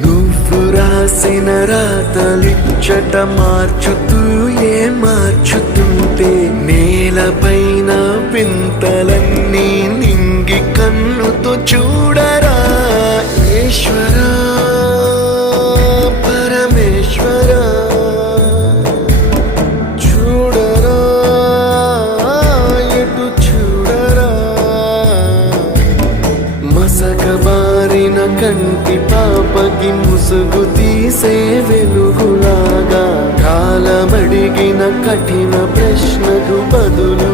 నువ్వు రాసిన రాతలిచ్చట మార్చుతూ ఏ మార్చుతుంటే నేలపైన వింతలన్నీ నింగి కన్నుతో చూడరా. ఈశ్వరా పరమేశ్వరా చూడరా ఎటు చూడరా. మసకబారిన కంటి పాపకి ముసుగు తీసే వెలుగులాగా కాలమడిగిన కఠిన ప్రశ్నకు బదులు